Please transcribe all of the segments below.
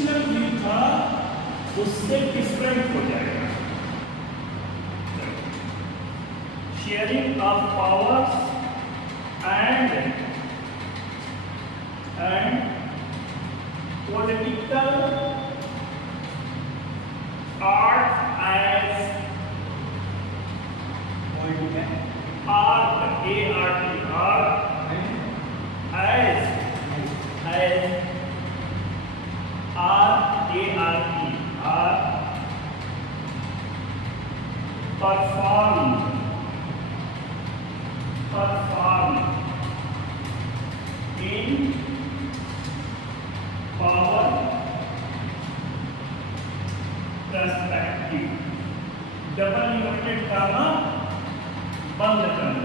Traditional view था उससे different हो जाएगा। Sharing of powers and political art as art, perform in power perspective, double inverted comma बंद करना।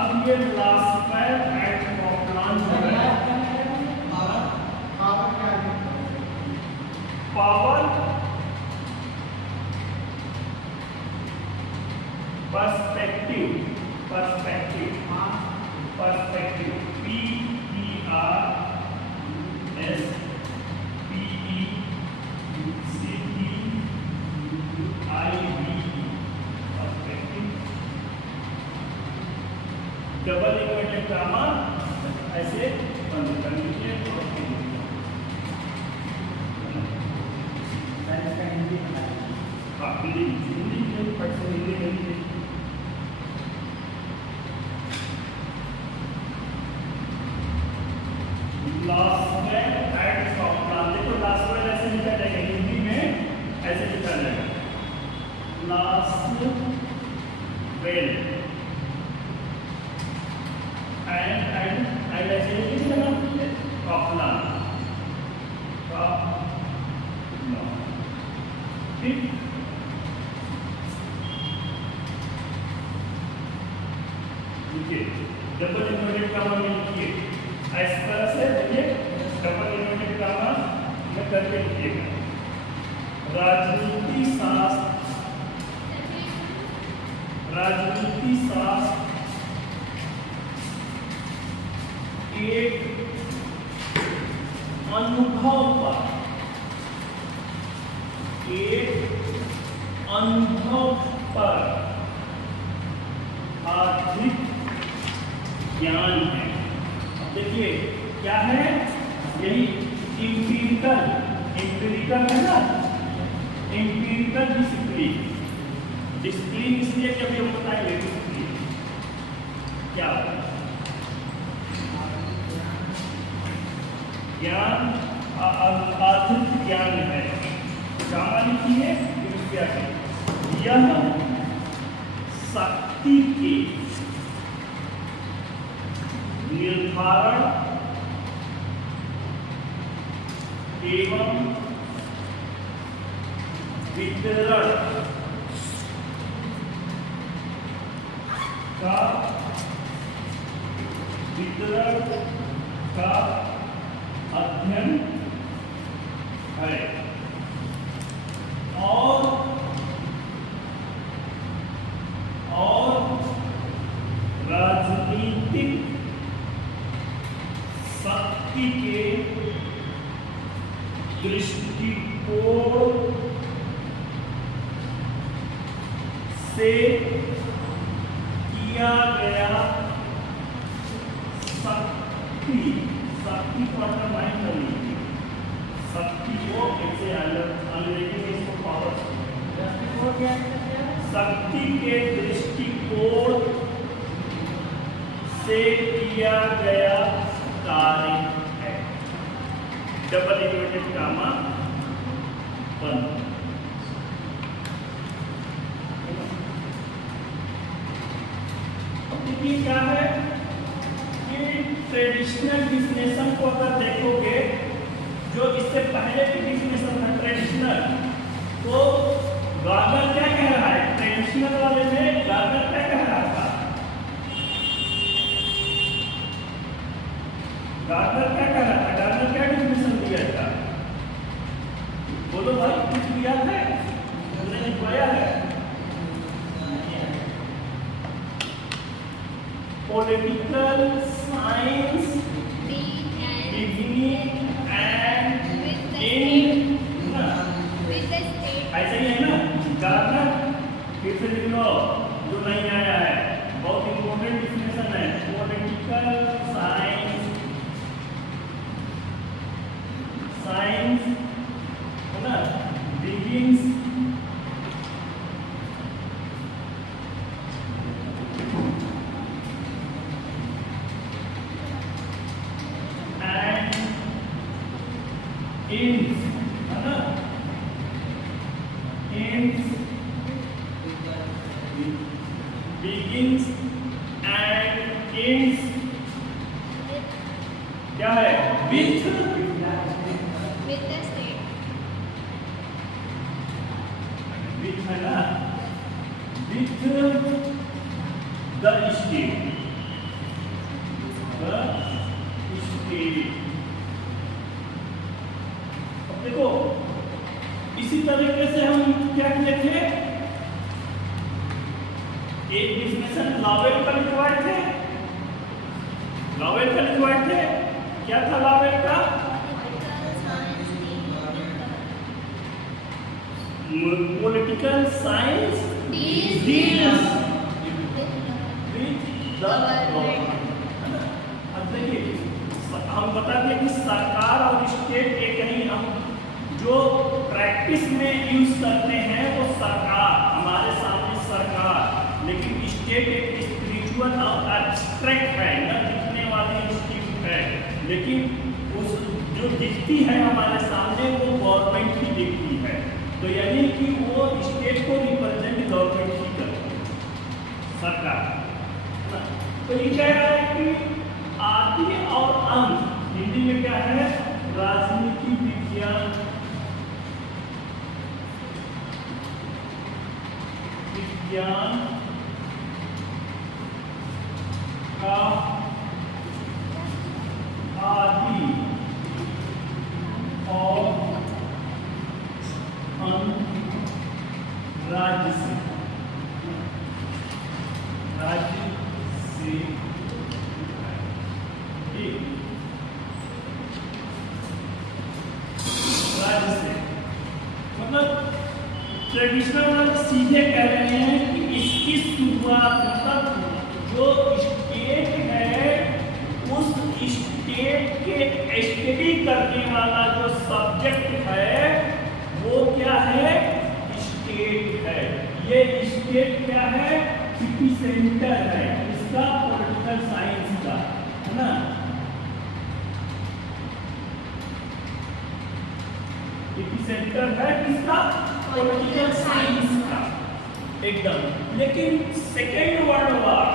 अब ये लास्ट पैर एंड कॉम्प्लान हो गया। Power perspective, perspective P E R S P E C T I V perspective, double inverted comma ऐसे बंद कर लीजिए। लास्ट में एड फॉर्मूला देखो, लास्ट में ऐसे लिखा जाएगा, हिंदी में ऐसे लिखा जाएगा लास्ट वेल एंड ऐसे लिखिए ना कॉपला ठीक। लिखिए डबल इन्वर्टेड कामा में लिखिए इस तरह से, देखिए डबल इन्वर्टेड कामा में करके लिखिएगा। राजनीति शास्त्र एक अनुभव पर आधारित ज्ञान है। अब देखिए क्या है, यही इंपीरिकल है ना, इंपीरिकल डिसिप्लिन इसलिए कि अभी हम बताएंगे डिसिप्लिन क्या है। ज्ञान आधुनिक ज्ञान है, गामा लिखिए, यह शक्ति के निर्धारण एवं वितरण का अध्ययन है और राजनीतिक शक्ति के दृष्टिकोण से किया गया शक्ति को अंडरलाइन कर लीजिए, शक्ति को ऐसे अंग्रेजी में इसको पावर, शक्ति के दृष्टिकोण से किया गया कार्य है। डबल इन्वर्टेड कामा बंद। अब देखिए क्या है कि ट्रेडिशनल डिफिनेशन को अगर देखोगे, जो इससे पहले की डिफिनेशन था ट्रेडिशनल, तो गार्डनर क्या कह रहा है, ट्रेडिशनल वाले में गार्डनर क्या कह रहा था, गार्डनर क्या कह रहा था, गार्डनर क्या डिफिनेशन दिया था, बोलो भाई, कुछ दिया है नहीं पाया है। Political science beginning and science है ना, बिगिंस एंड ends, है ना, ends, begins and ends क्या है? with the state. with है ना, with the state, the state। अब देखो इसी तरीके से हम क्या किए थे, एक डिफिनेशन लॉवेल का लिखवाए थे, लॉवेल का लिखवाए थे, क्या था लॉवेल का? Political science deals with the government. अब देखिए हम बता दिए कि सरकार और स्टेट एक नहीं, हम जो प्रैक्टिस में यूज करते हैं वो सरकार, हमारे सामने सरकार, लेकिन स्टेट एक स्पिरिचुअल और एब्स्ट्रैक्ट है, न दिखने वाली इंस्टीट्यूट है, लेकिन उस जो दिखती है हमारे सामने वो गवर्नमेंट ही दिखती है। तो यानी कि वो स्टेट को रिप्रेजेंट गवर्नमेंट ही करती है, सरकार। तो ये कह रहा है कि आदि और अंत हिंदी में क्या है? राजनीति विज्ञान, विज्ञान का आदि और अंत राज्य से, राज्य से राज्य से मतलब ट्रेडिशनल वाले सीधे कह रहे हैं कि इसकी शुरुआत मतलब जो स्टेट है उस स्टेट के स्टडी करने वाला जो सब्जेक्ट है वो क्या है? स्टेट है। ये स्टेट क्या है? एपिसेंटर है इसका पॉलिटिकल साइंस का, है ना। एपिसेंटर है किसका? पॉलिटिकल साइंस का, एकदम। लेकिन सेकेंड वर्ल्ड वॉर